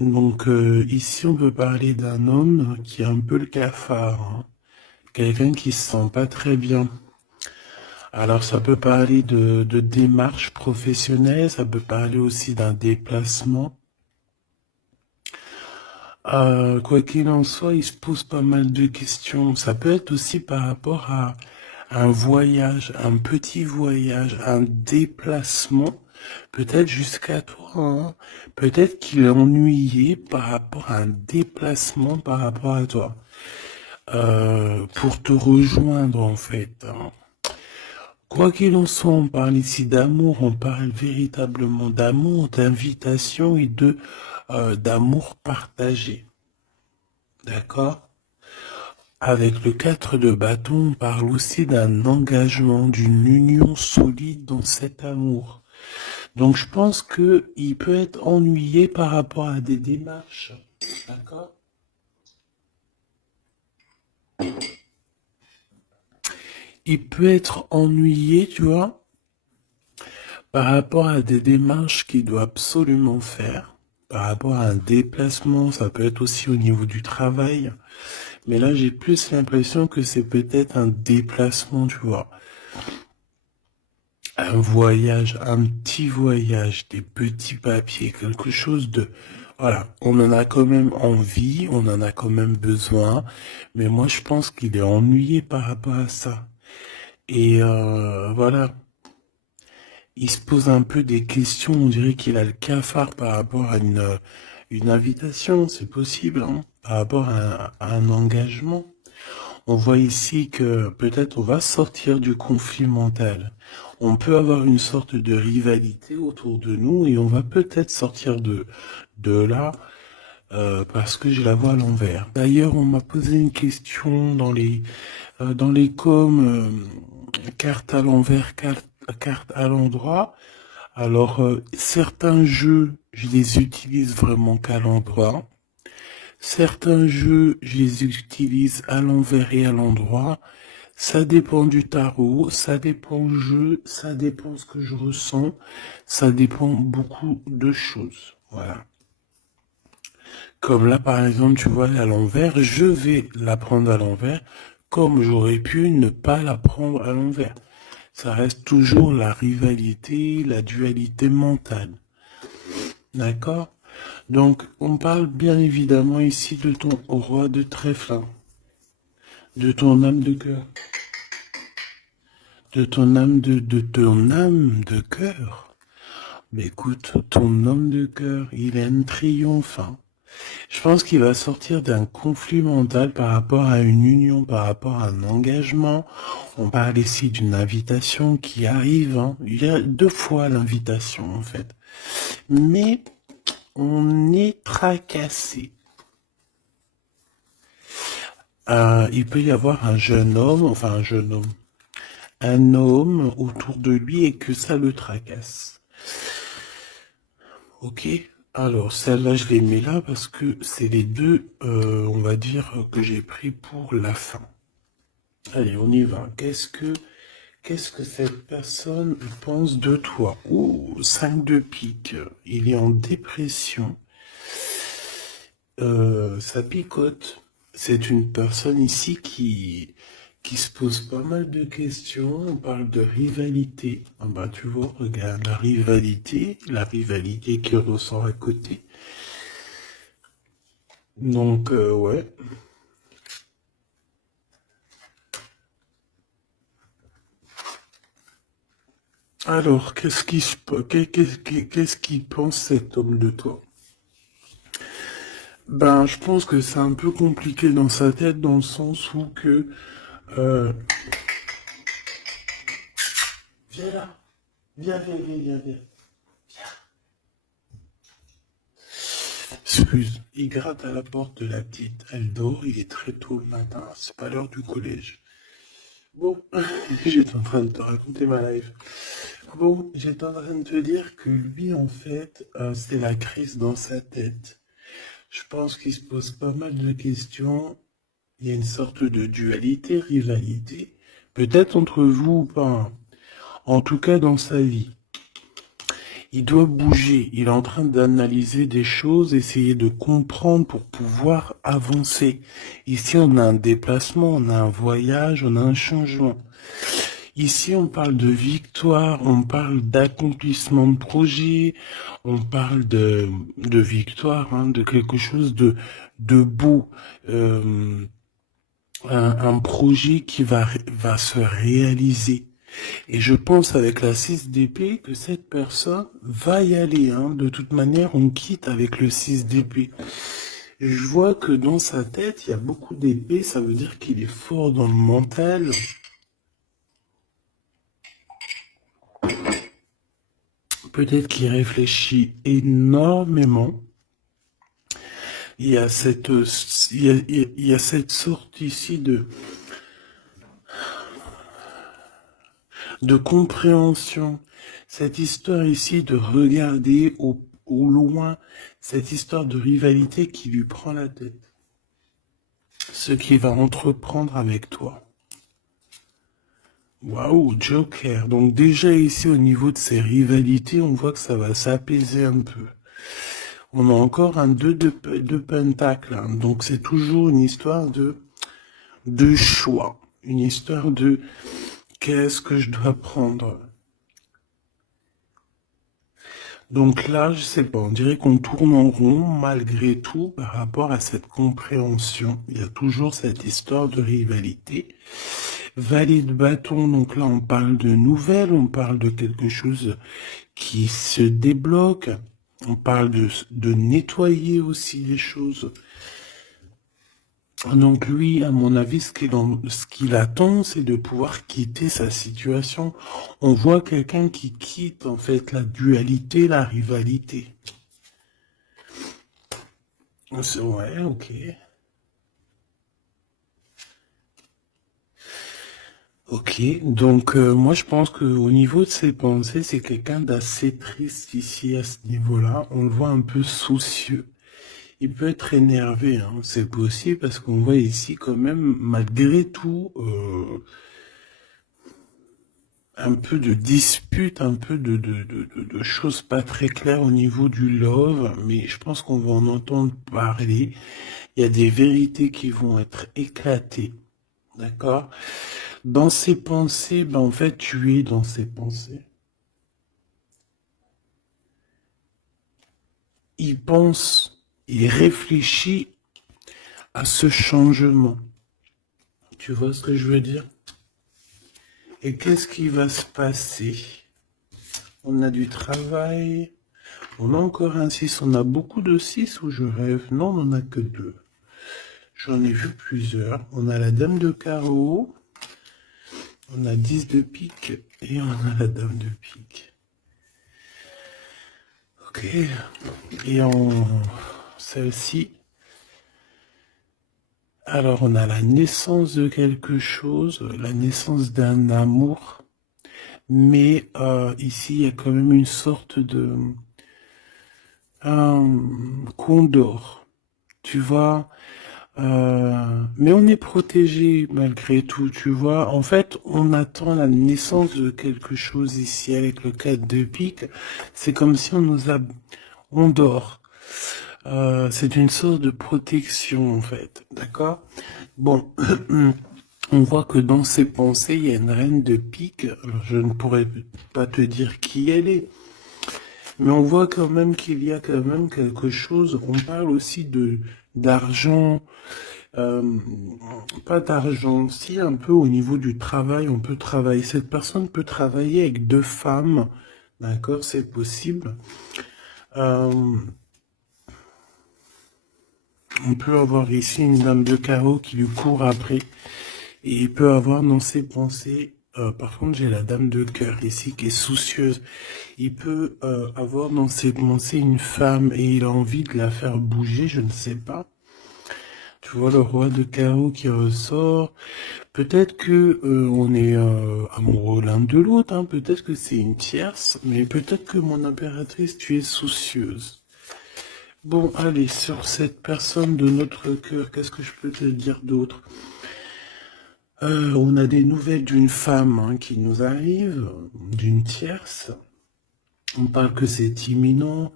Donc ici on peut parler d'un homme qui est un peu le cafard, hein. Quelqu'un qui se sent pas très bien. Alors ça peut parler de démarche professionnelle, ça peut parler aussi d'un déplacement. Quoi qu'il en soit, il se pose pas mal de questions. Ça peut être aussi par rapport à un voyage, un petit voyage, un déplacement, peut-être jusqu'à toi, hein. Peut-être qu'il est ennuyé par rapport à un déplacement par rapport à toi. Pour te rejoindre en fait, hein. Quoi qu'il en soit, on parle ici d'amour, on parle véritablement d'amour, d'invitation et de d'amour partagé. D'accord? Avec le 4 de bâton, on parle aussi d'un engagement, d'une union solide dans cet amour. Donc je pense que il peut être ennuyé par rapport à des démarches. D'accord? Il peut être ennuyé, tu vois, par rapport à des démarches qu'il doit absolument faire. Par rapport à un déplacement, ça peut être aussi au niveau du travail. Mais là, j'ai plus l'impression que c'est peut-être un déplacement, tu vois. Un voyage, un petit voyage, des petits papiers, quelque chose de... Voilà, on en a quand même envie, on en a quand même besoin, mais moi je pense qu'il est ennuyé par rapport à ça. Et voilà, il se pose un peu des questions, on dirait qu'il a le cafard par rapport à une invitation, c'est possible, hein, par rapport à un engagement. On voit ici que peut-être on va sortir du conflit mental. On peut avoir une sorte de rivalité autour de nous et on va peut-être sortir de là parce que je la vois à l'envers. D'ailleurs, on m'a posé une question dans les coms, carte à l'envers, carte à l'endroit. Alors, certains jeux, je les utilise vraiment qu'à l'endroit. Certains jeux, je les utilise à l'envers et à l'endroit. Ça dépend du tarot, ça dépend du jeu, ça dépend ce que je ressens, ça dépend beaucoup de choses. Voilà. Comme là, par exemple, tu vois, à l'envers, je vais la prendre à l'envers, comme j'aurais pu ne pas la prendre à l'envers. Ça reste toujours la rivalité, la dualité mentale. D'accord? Donc, on parle bien évidemment ici de ton roi de trèfle, hein, de ton âme de cœur, de ton âme de cœur. Mais écoute, ton homme de cœur, il est un triomphe, hein. Je pense qu'il va sortir d'un conflit mental par rapport à une union, par rapport à un engagement. On parle ici d'une invitation qui arrive, hein. Il y a deux fois l'invitation, en fait. Mais on est tracassé. Il peut y avoir un jeune homme, enfin un homme autour de lui et que ça le tracasse. Ok, alors celle-là je l'ai mis là parce que c'est les deux, on va dire, que j'ai pris pour la fin. Allez, on y va. Qu'est-ce que cette personne pense de toi? Oh, 5 de pique. Il est en dépression. Ça picote. C'est une personne ici qui se pose pas mal de questions. On parle de rivalité. Ah bah, tu vois, regarde la rivalité qui ressort à côté. Donc, ouais. Alors, qu'est-ce qu'il pense cet homme de toi? Ben, je pense que c'est un peu compliqué dans sa tête, dans le sens où que... Euh... Viens là. Viens. Excuse, il gratte à la porte de la petite. Elle dort, il est très tôt le matin, c'est pas l'heure du collège. Bon, j'étais en train de te raconter ma life. Bon, j'étais en train de te dire que lui, en fait, c'est la crise dans sa tête. Je pense qu'il se pose pas mal de questions. Il y a une sorte de dualité, rivalité. Peut-être entre vous ou pas, hein. En tout cas, dans sa vie. Il doit bouger. Il est en train d'analyser des choses, essayer de comprendre pour pouvoir avancer. Ici, on a un déplacement, on a un voyage, on a un changement. Ici, on parle de victoire, on parle d'accomplissement de projet, on parle de victoire, hein, de quelque chose de beau, un projet qui va se réaliser. Et je pense avec la 6 d'épée que cette personne va y aller. Hein. De toute manière, on quitte avec le 6 d'épée. Je vois que dans sa tête, il y a beaucoup d'épées. Ça veut dire qu'il est fort dans le mental. Peut-être qu'il réfléchit énormément. Il y a il y a cette sorte ici de compréhension. Cette histoire ici de regarder au loin, cette histoire de rivalité qui lui prend la tête. Ce qu'il va entreprendre avec toi. Waouh, Joker. Donc déjà ici au niveau de ces rivalités, on voit que ça va s'apaiser un peu. On a encore un 2 de pentacle. Hein. Donc c'est toujours une histoire de choix. Une histoire de qu'est-ce que je dois prendre. Donc là, je sais pas, on dirait qu'on tourne en rond malgré tout par rapport à cette compréhension. Il y a toujours cette histoire de rivalité. Valet de bâton, donc là on parle de nouvelles, on parle de quelque chose qui se débloque, on parle de nettoyer aussi les choses. Donc lui, à mon avis, ce qu'il attend, c'est de pouvoir quitter sa situation. On voit quelqu'un qui quitte en fait la dualité, la rivalité. Ouais, ok. Ok, donc moi je pense qu'au niveau de ses pensées, c'est quelqu'un d'assez triste ici à ce niveau-là. On le voit un peu soucieux. Il peut être énervé, hein, c'est possible parce qu'on voit ici quand même, malgré tout, un peu de dispute, un peu de choses pas très claires au niveau du love, mais je pense qu'on va en entendre parler. Il y a des vérités qui vont être éclatées, d'accord? Dans ses pensées, ben en fait, tu es dans ses pensées. Il pense, il réfléchit à ce changement. Tu vois ce que je veux dire? Et qu'est-ce qui va se passer? On a du travail. On a encore un 6. On a beaucoup de 6 ou je rêve? Non, on n'en a que 2. J'en ai vu plusieurs. On a la dame de carreau. On a 10 de pique. Et on a la dame de pique. Ok. Et en celle-ci. Alors, on a la naissance de quelque chose. La naissance d'un amour. Mais ici, il y a quand même une sorte de... un condor. Tu vois, mais on est protégé malgré tout, tu vois. En fait, on attend la naissance de quelque chose ici avec le 4 de pique. C'est comme si on dort. C'est une sorte de protection, en fait. D'accord? Bon, on voit que dans ses pensées, il y a une reine de pique. Alors, je ne pourrais pas te dire qui elle est. Mais on voit quand même qu'il y a quand même quelque chose. On parle aussi d'argent, euh, pas d'argent, si un peu au niveau du travail, on peut travailler. Cette personne peut travailler avec 2 femmes, d'accord, c'est possible. Euh, on peut avoir ici une dame de carreau qui lui court après, et il peut avoir dans ses pensées. Par contre, j'ai la dame de cœur ici qui est soucieuse. Il peut avoir dans ses pensées une femme et il a envie de la faire bouger, je ne sais pas. Tu vois le roi de carreau qui ressort. Peut-être que on est amoureux l'un de l'autre, hein. Peut-être que c'est une tierce, mais peut-être que mon impératrice, tu es soucieuse. Bon, allez, sur cette personne de notre cœur, qu'est-ce que je peux te dire d'autre? On a des nouvelles d'une femme hein, qui nous arrive, d'une tierce. On parle que c'est imminent.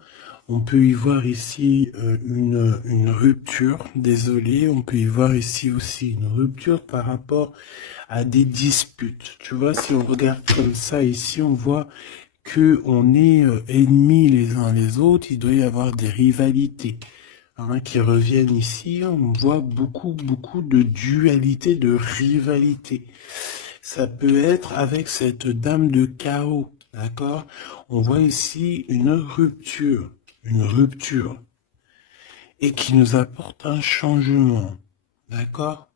On peut y voir ici une rupture. Désolé, on peut y voir ici aussi une rupture par rapport à des disputes. Tu vois, si on regarde comme ça ici, on voit que on est ennemis les uns les autres. Il doit y avoir des rivalités qui reviennent ici. On voit beaucoup de dualité, de rivalité. Ça peut être avec cette dame de carreau, d'accord? On voit ici une rupture, et qui nous apporte un changement, d'accord?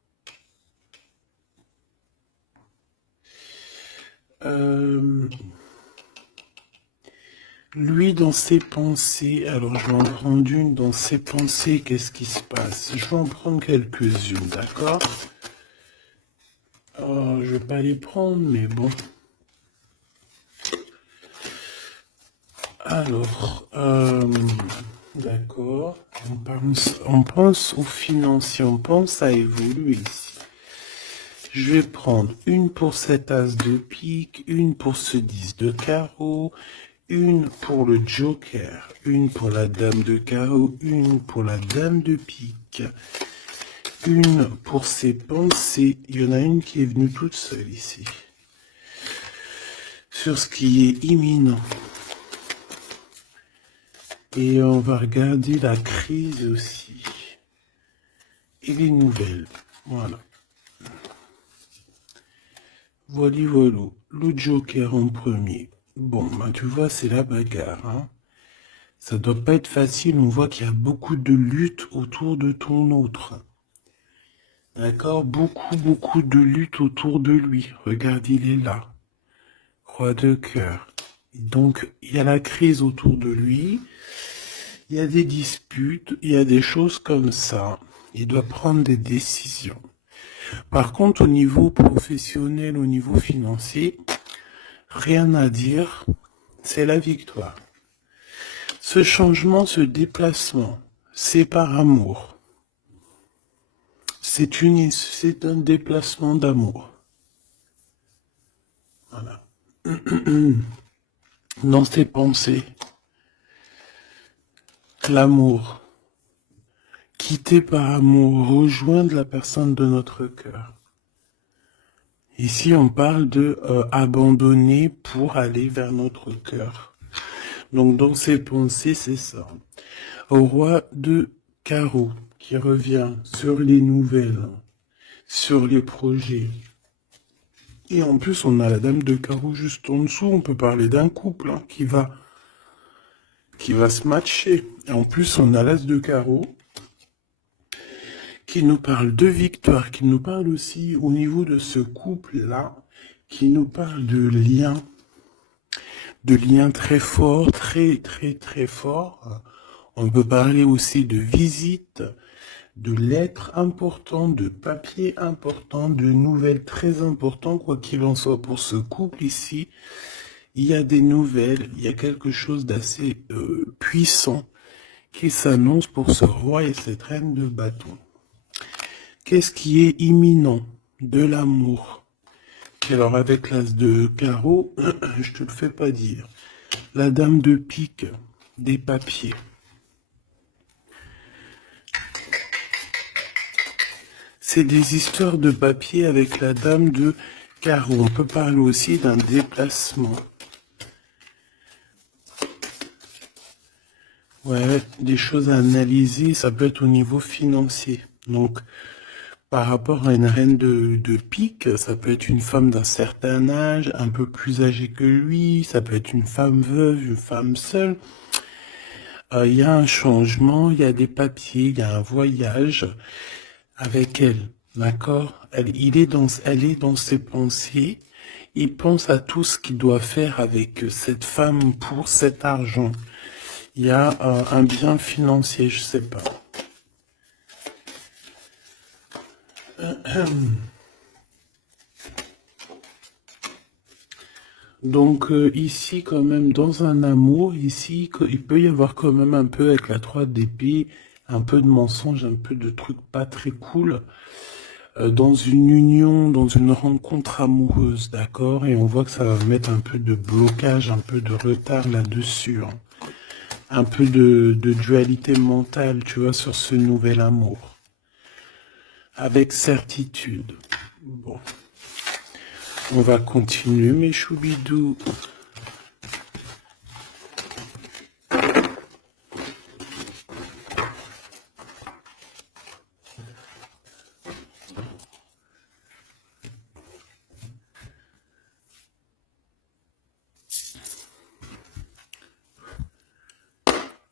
Lui, dans ses pensées, alors je vais en prendre une, dans ses pensées, qu'est-ce qui se passe? Je vais en prendre quelques-unes, d'accord? Je vais pas les prendre, mais bon. Alors, d'accord, on pense aux financiers, on pense à évoluer ici. Je vais prendre une pour cet as de pique, une pour ce 10 de carreau, une pour le joker, une pour la dame de carreau, une pour la dame de pique, une pour ses pensées. Il y en a une qui est venue toute seule ici. Sur ce qui est imminent. Et on va regarder la crise aussi. Et les nouvelles. Voilà. Voilà. Le joker en premier. Bon, bah, tu vois, c'est la bagarre. Hein. Ça doit pas être facile. On voit qu'il y a beaucoup de lutte autour de ton autre. D'accord? Beaucoup de lutte autour de lui. Regarde, il est là. Roi de cœur. Donc, il y a la crise autour de lui. Il y a des disputes. Il y a des choses comme ça. Il doit prendre des décisions. Par contre, au niveau professionnel, au niveau financier, rien à dire. C'est la victoire. Ce changement, ce déplacement, c'est par amour. C'est un déplacement d'amour. Voilà. Dans ses pensées, l'amour. Quitter par amour, rejoindre la personne de notre cœur. Ici, on parle de abandonner pour aller vers notre cœur. Donc, dans ses pensées, c'est ça. Au roi de carreau, qui revient sur les nouvelles, sur les projets. Et en plus, on a la dame de carreau juste en dessous. On peut parler d'un couple qui va se matcher. Et en plus, on a l'as de carreau qui nous parle de victoire, qui nous parle aussi au niveau de ce couple-là, qui nous parle de liens très forts, très forts. On peut parler aussi de visite, de lettres importantes, de papiers importants, de nouvelles très importantes, quoi qu'il en soit pour ce couple ici. Il y a des nouvelles, il y a quelque chose d'assez puissant qui s'annonce pour ce roi et cette reine de bâton. Qu'est-ce qui est imminent? De l'amour. Alors avec l'as de carreau, je te le fais pas dire. La dame de pique, des papiers. C'est des histoires de papier avec la dame de carreau. On peut parler aussi d'un déplacement. Ouais, des choses à analyser, ça peut être au niveau financier. Donc, par rapport à une reine de pique, ça peut être une femme d'un certain âge, un peu plus âgée que lui, ça peut être une femme veuve, une femme seule. Il y a un changement, il y a des papiers, il y a un voyage avec elle, d'accord? Elle est dans ses pensées, il pense à tout ce qu'il doit faire avec cette femme pour cet argent. Il y a un bien financier, je sais pas. Donc ici quand même dans un amour, ici il peut y avoir quand même un peu avec la 3 d'épée, un peu de mensonge, un peu de trucs pas très cool. dans une union, dans une rencontre amoureuse, d'accord? Et on voit que ça va mettre un peu de blocage, un peu de retard là-dessus, hein. Un peu de dualité mentale, tu vois, sur ce nouvel amour. Avec certitude. Bon. On va continuer, mes choubidous.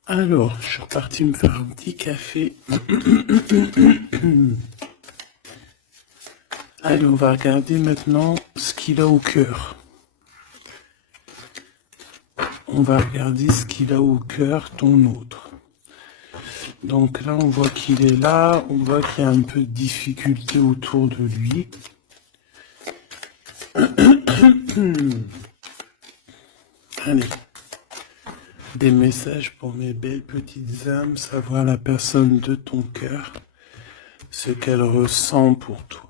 Alors, je suis reparti me faire un petit café. Allez, on va regarder maintenant ce qu'il a au cœur. On va regarder ce qu'il a au cœur, ton autre. Donc là, on voit qu'il est là. On voit qu'il y a un peu de difficulté autour de lui. Allez. Des messages pour mes belles petites âmes, savoir la personne de ton cœur, ce qu'elle ressent pour toi.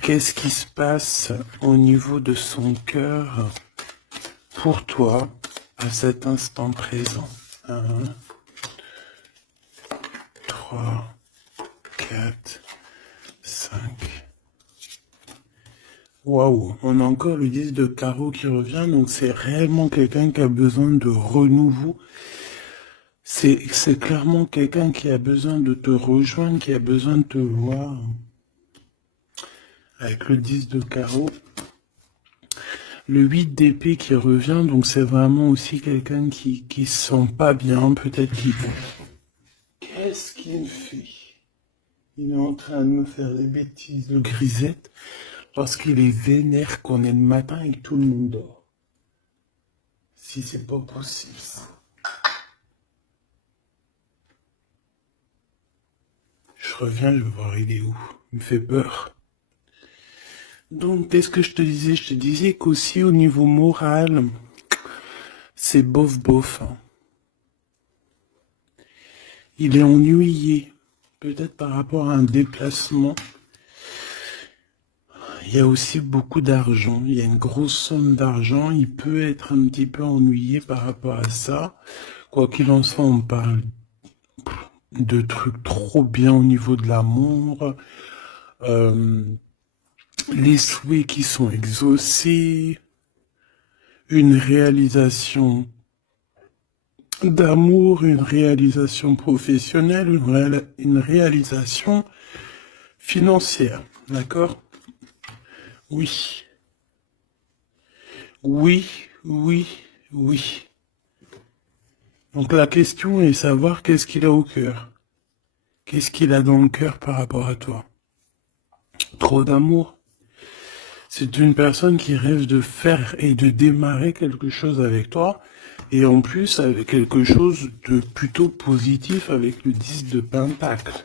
Qu'est-ce qui se passe au niveau de son cœur pour toi à cet instant présent? 1, 3, 4, 5. Waouh, on a encore le 10 de carreau qui revient, donc c'est réellement quelqu'un qui a besoin de renouveau. C'est clairement quelqu'un qui a besoin de te rejoindre, qui a besoin de te voir. Avec le 10 de carreau. Le 8 d'épée qui revient, donc c'est vraiment aussi quelqu'un qui se sent pas bien, peut-être qu'il... Qu'est-ce qu'il fait? Il est en train de me faire des bêtises, le grisette, parce qu'il est vénère qu'on est le matin et que tout le monde dort. Si c'est pas possible, ça. Je reviens, je vais voir il est où. Il me fait peur. Donc, qu'est-ce que je te disais? Je te disais qu'aussi au niveau moral, c'est bof, hein. Il est ennuyé, peut-être par rapport à un déplacement. Il y a aussi beaucoup d'argent, il y a une grosse somme d'argent, il peut être un petit peu ennuyé par rapport à ça. Quoi qu'il en soit, on parle de trucs trop bien au niveau de l'amour, les souhaits qui sont exaucés, une réalisation d'amour, une réalisation professionnelle, une réalisation financière, d'accord? Oui, oui, oui, oui. Donc la question est savoir qu'est-ce qu'il a au cœur. Qu'est-ce qu'il a dans le cœur par rapport à toi? Trop d'amour. C'est une personne qui rêve de faire et de démarrer quelque chose avec toi. Et en plus, avec quelque chose de plutôt positif avec le 10 de Pentacle.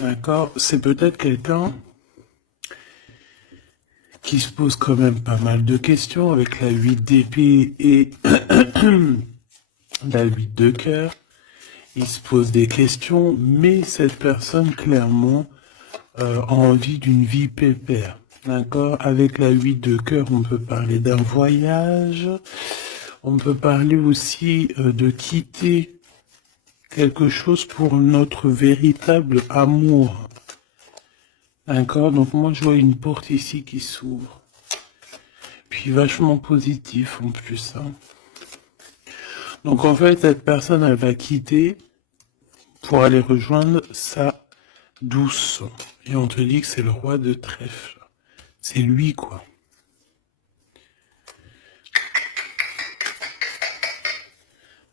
D'accord? C'est peut-être quelqu'un qui se pose quand même pas mal de questions avec la 8 d'épée et la 8 de cœur. Il se pose des questions, mais cette personne, clairement, a envie d'une vie pépère. D'accord? Avec la 8 de cœur, on peut parler d'un voyage. On peut parler aussi de quitter quelque chose pour notre véritable amour. D'accord? Donc moi, je vois une porte ici qui s'ouvre. Puis vachement positif en plus, hein. Donc en fait, cette personne, elle va quitter pour aller rejoindre sa douce. Et on te dit que c'est le roi de trèfle. C'est lui, quoi.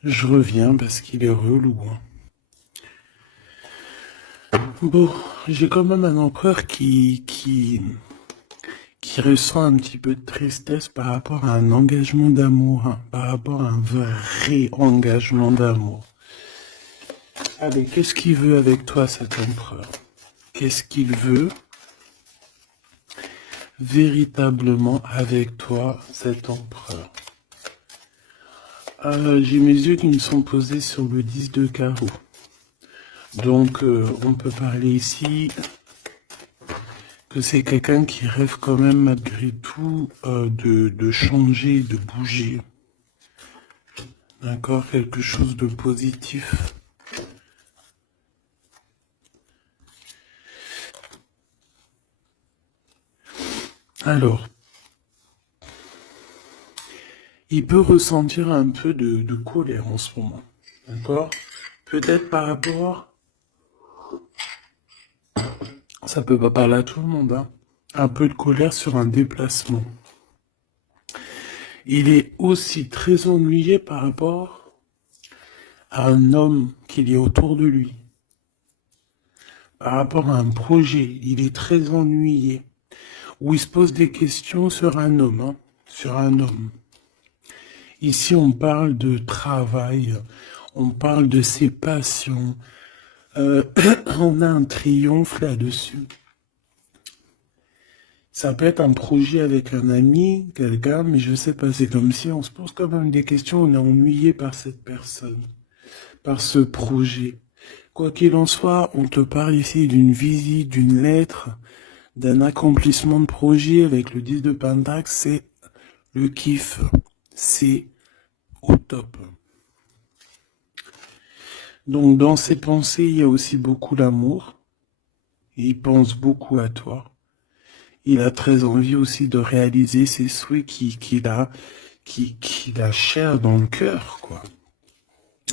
Je reviens parce qu'il est relou, hein. Bon, j'ai quand même un empereur qui ressent un petit peu de tristesse par rapport à un engagement d'amour, hein, par rapport à un vrai engagement d'amour. Allez, qu'est-ce qu'il veut avec toi, cet empereur? Qu'est-ce qu'il veut véritablement avec toi, cet empereur? J'ai mes yeux qui me sont posés sur le 10 de carreau. Donc, on peut parler ici que c'est quelqu'un qui rêve quand même malgré tout de changer, de bouger. D'accord, quelque chose de positif. Alors, il peut ressentir un peu de colère en ce moment. D'accord? Peut-être par rapport... Ça peut pas parler à tout le monde, hein. Un peu de colère sur un déplacement. Il est aussi très ennuyé par rapport à un homme qu'il y a autour de lui. Par rapport à un projet, il est très ennuyé. Ou il se pose des questions sur un homme, hein, sur un homme. Ici, on parle de travail, on parle de ses passions. On a un triomphe là-dessus. Ça peut être un projet avec un ami, quelqu'un, mais je sais pas, c'est comme si on se pose quand même des questions, on est ennuyé par cette personne, par ce projet. Quoi qu'il en soit, on te parle ici d'une visite, d'une lettre, d'un accomplissement de projet avec le 10 de Pentacle, c'est le kiff, c'est au top. Donc dans ses pensées, il y a aussi beaucoup d'amour, il pense beaucoup à toi. Il a très envie aussi de réaliser ses souhaits qu'il a cher dans le cœur, quoi.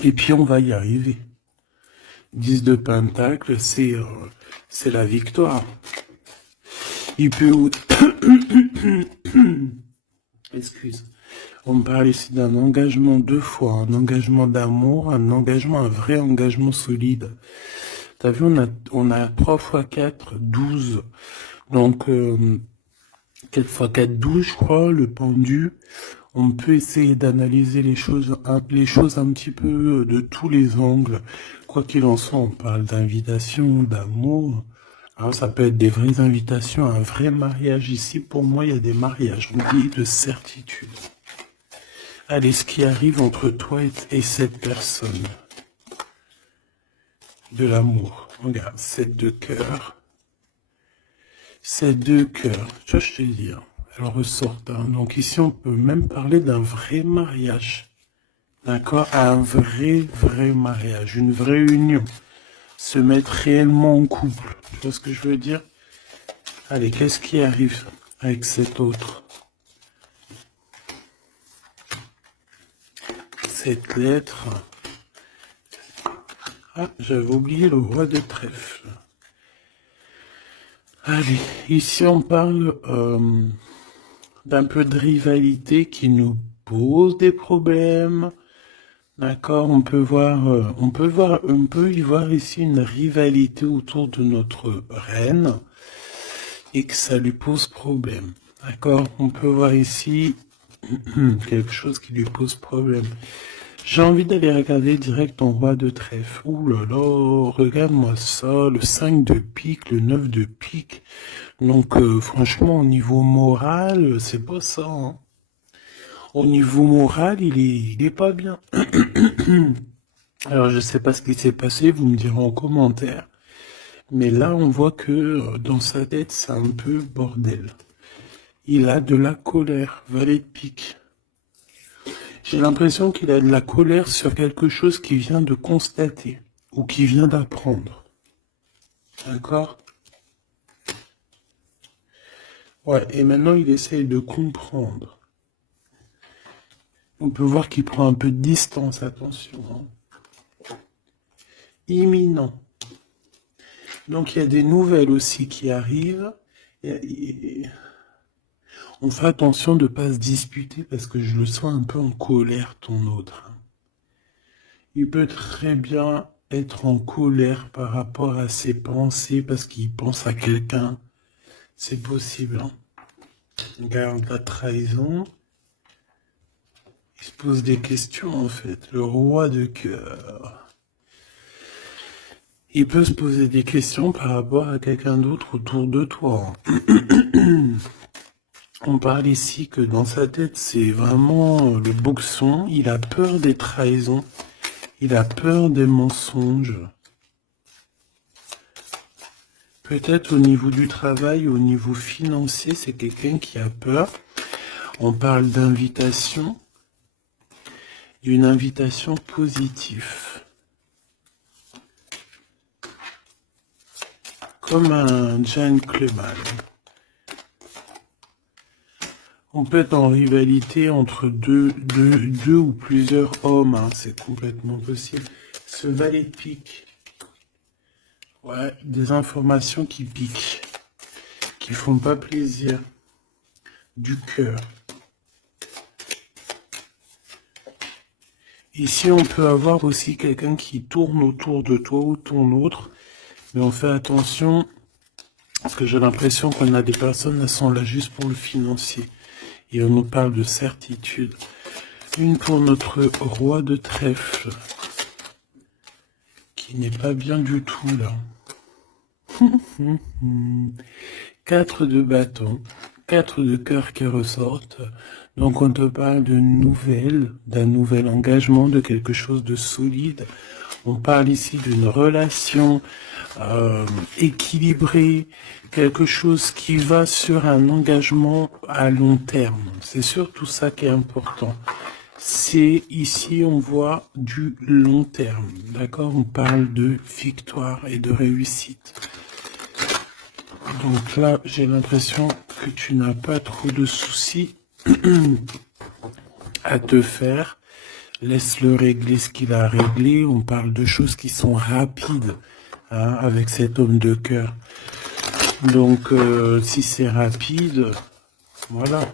Et puis on va y arriver. 10 de Pentacle, c'est la victoire. Il peut... Excuse. On parle ici d'un engagement deux fois, un engagement d'amour, un engagement, un vrai engagement solide. T'as vu, on a 3 x 4, 12. Donc, 4 x 4, 12, je crois, le pendu. On peut essayer d'analyser les choses un petit peu de tous les angles. Quoi qu'il en soit, on parle d'invitation, d'amour. Alors, ça peut être des vraies invitations, un vrai mariage. Ici, pour moi, il y a des mariages. On dit de certitude. Allez, ce qui arrive entre toi et cette personne. De l'amour. Regarde, 7 de cœur. 7 de cœur. Tu vois, je te dis, hein, elle ressort. Hein. Donc ici, on peut même parler d'un vrai mariage. D'accord? Un vrai mariage. Une vraie union. Se mettre réellement en couple. Tu vois ce que je veux dire? Allez, qu'est-ce qui arrive avec cet autre? Cette lettre. Ah, j'avais oublié le roi de trèfle. Allez, ici on parle d'un peu de rivalité qui nous pose des problèmes. D'accord, on peut y voir ici une rivalité autour de notre reine et que ça lui pose problème. D'accord, on peut voir ici quelque chose qui lui pose problème. J'ai envie d'aller regarder direct en roi de trèfle. Ouh là là, regarde-moi ça, le 5 de pique, le 9 de pique. Donc franchement, au niveau moral, c'est pas ça. Hein. Au niveau moral, il est pas bien. Alors je sais pas ce qui s'est passé, vous me direz en commentaire. Mais là, on voit que dans sa tête, c'est un peu bordel. Il a de la colère, valet de pique. J'ai l'impression qu'il a de la colère sur quelque chose qu'il vient de constater ou qu'il vient d'apprendre. D'accord? Ouais, et maintenant il essaye de comprendre. On peut voir qu'il prend un peu de distance, attention. Hein. Imminent. Donc il y a des nouvelles aussi qui arrivent. On fait attention de ne pas se disputer parce que je le sens un peu en colère, ton autre. Il peut très bien être en colère par rapport à ses pensées parce qu'il pense à quelqu'un. C'est possible. Hein. Regarde la trahison. Il se pose des questions en fait. Le roi de cœur. Il peut se poser des questions par rapport à quelqu'un d'autre autour de toi. On parle ici que dans sa tête, c'est vraiment le boxon. Il a peur des trahisons. Il a peur des mensonges. Peut-être au niveau du travail, au niveau financier, c'est quelqu'un qui a peur. On parle d'invitation, d'une invitation positive. Comme un gentleman. On peut être en rivalité entre deux ou plusieurs hommes, hein, c'est complètement possible. Ce valet de pique. Ouais, des informations qui piquent, qui font pas plaisir, du cœur. Ici, on peut avoir aussi quelqu'un qui tourne autour de toi ou ton autre, mais on fait attention, parce que j'ai l'impression qu'on a des personnes, elles sont là juste pour le financier, et on nous parle de certitude. Une pour notre roi de trèfle, qui n'est pas bien du tout là. 4 de bâton, 4 de cœur qui ressortent. Donc on te parle de nouvelles, d'un nouvel engagement, de quelque chose de solide. On parle ici d'une relation équilibrée, quelque chose qui va sur un engagement à long terme. C'est surtout ça qui est important. C'est ici, on voit du long terme, d'accord? On parle de victoire et de réussite. Donc là, j'ai l'impression que tu n'as pas trop de soucis à te faire. Laisse-le régler ce qu'il a réglé. On parle de choses qui sont rapides, hein, avec cet homme de cœur. Donc, si c'est rapide, voilà,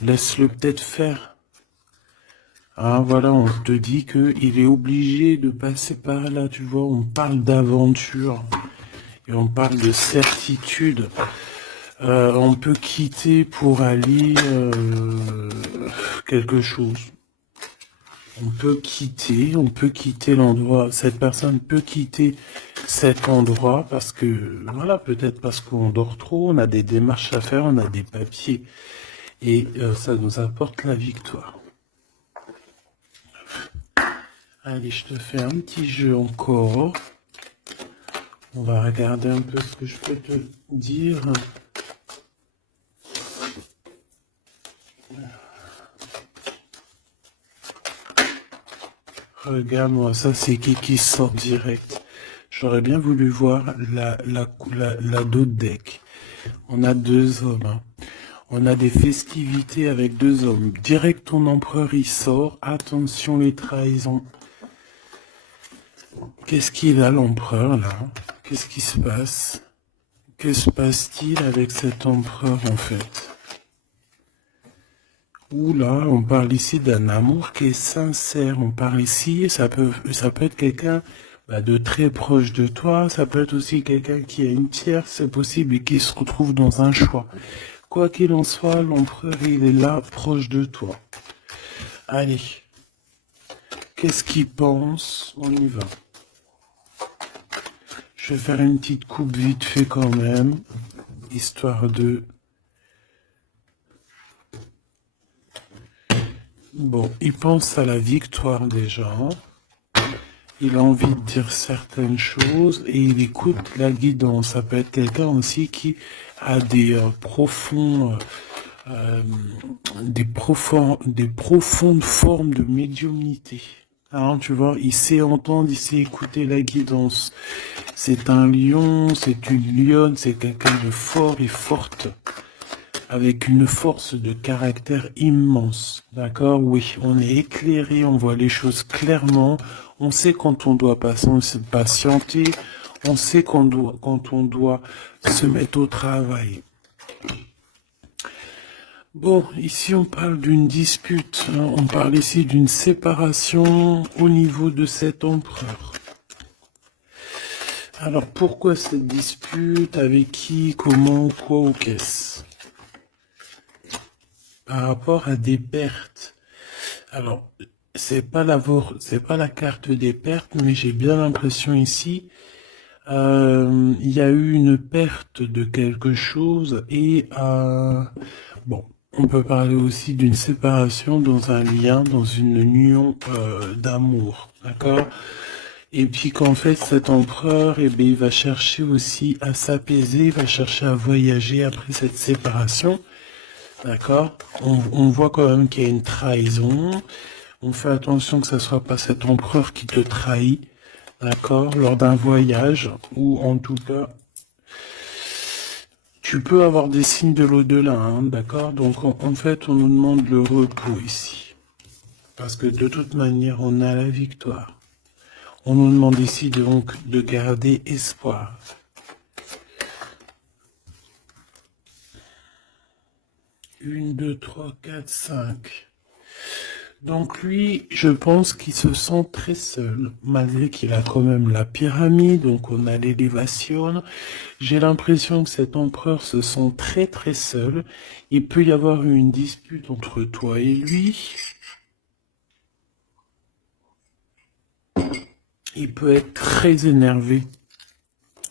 laisse-le peut-être faire. Hein, voilà, on te dit qu'il est obligé de passer par là, tu vois, on parle d'aventure. Et on parle de certitude. On peut quitter pour aller quelque chose. On peut quitter l'endroit. Cette personne peut quitter cet endroit parce que, voilà, peut-être parce qu'on dort trop, on a des démarches à faire, on a des papiers. Et ça nous apporte la victoire. Allez, je te fais un petit jeu encore. On va regarder un peu ce que je peux te dire. Regarde-moi, ça c'est qui sort direct. J'aurais bien voulu voir la dos de deck. On a 2 hommes. Hein. On a des festivités avec 2 hommes. Direct ton empereur il sort. Attention les trahisons. Qu'est-ce qu'il a l'empereur là? Qu'est-ce qui se passe? Que se passe-t-il avec cet empereur en fait? Oula, on parle ici d'un amour qui est sincère. On parle ici, ça peut être quelqu'un de très proche de toi. Ça peut être aussi quelqu'un qui a une tierce, c'est possible, et qui se retrouve dans un choix. Quoi qu'il en soit, l'empereur, il est là, proche de toi. Allez. Qu'est-ce qu'il pense? On y va. Je vais faire une petite coupe vite fait quand même, histoire de... Bon, il pense à la victoire déjà. Il a envie de dire certaines choses et il écoute la guidance. Ça peut être quelqu'un aussi qui a des profondes formes de médiumnité. Hein, tu vois, il sait entendre, il sait écouter la guidance. C'est un lion, c'est une lionne, c'est quelqu'un de fort et forte, avec une force de caractère immense. D'accord? Oui, on est éclairé, on voit les choses clairement, on sait quand on doit patienter, on sait quand on doit se mettre au travail. Bon, ici on parle d'une dispute, hein, on parle ici d'une séparation au niveau de cet empereur. Alors pourquoi cette dispute? Avec qui? Comment? Quoi ou qu'est-ce? Par rapport à des pertes. Alors, c'est pas la carte des pertes, mais j'ai bien l'impression ici, il y a eu une perte de quelque chose et bon. On peut parler aussi d'une séparation dans un lien, dans une union d'amour, d'accord? Et puis qu'en fait, cet empereur, eh bien, il va chercher aussi à s'apaiser, il va chercher à voyager après cette séparation. D'accord? On voit quand même qu'il y a une trahison. On fait attention que ce soit pas cet empereur qui te trahit. D'accord? Lors d'un voyage, ou en tout cas, tu peux avoir des signes de l'au-delà, hein, d'accord? Donc en fait, on nous demande le repos ici. Parce que de toute manière, on a la victoire. On nous demande ici donc de garder espoir. Une, deux, trois, quatre, cinq. Donc lui, je pense qu'il se sent très seul, malgré qu'il a quand même la pyramide, donc on a l'élévation. J'ai l'impression que cet empereur se sent très très seul. Il peut y avoir une dispute entre toi et lui. Il peut être très énervé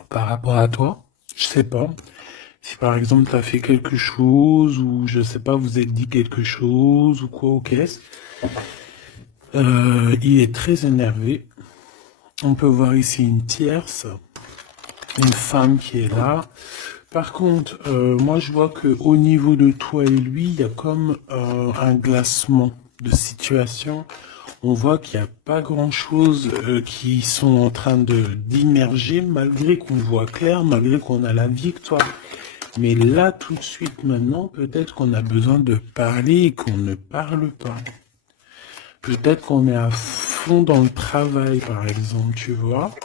par rapport à toi. Je sais pas. Si par exemple tu as fait quelque chose, ou je sais pas, vous êtes dit quelque chose, ou quoi, ou qu'est-ce. Il est très énervé. On peut voir ici une tierce, une femme qui est là. Par contre, moi je vois que au niveau de toi et lui, il y a comme un glacement de situation. On voit qu'il n'y a pas grand-chose qui sont en train de d'immerger, malgré qu'on voit clair, malgré qu'on a la victoire. Mais là, tout de suite, maintenant, peut-être qu'on a besoin de parler et qu'on ne parle pas. Peut-être qu'on est à fond dans le travail, par exemple, tu vois.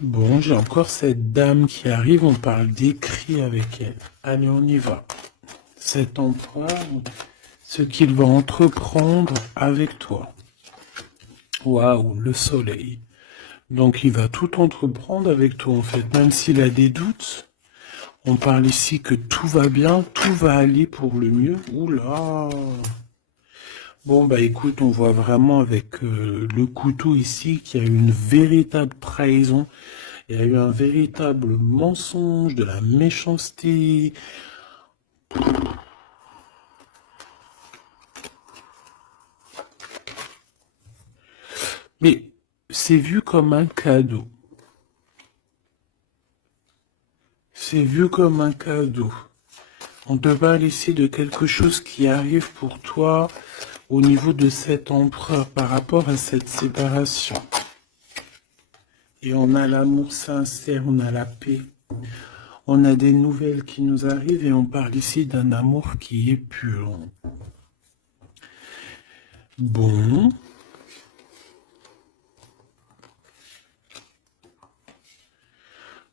Bon, j'ai encore cette dame qui arrive, on parle d'écrit avec elle. Allez, on y va. Cet empereur, ce qu'il va entreprendre avec toi. Waouh, le soleil. Donc il va tout entreprendre avec toi, en fait. Même s'il a des doutes, on parle ici que tout va bien, tout va aller pour le mieux. Oula! Bon, bah écoute, on voit vraiment avec le couteau ici qu'il y a une véritable trahison. Il y a eu un véritable mensonge, de la méchanceté. Mais c'est vu comme un cadeau. C'est vu comme un cadeau. On te parle ici de quelque chose qui arrive pour toi au niveau de cet empereur par rapport à cette séparation. Et on a l'amour sincère, on a la paix. On a des nouvelles qui nous arrivent et on parle ici d'un amour qui est pur. Bon.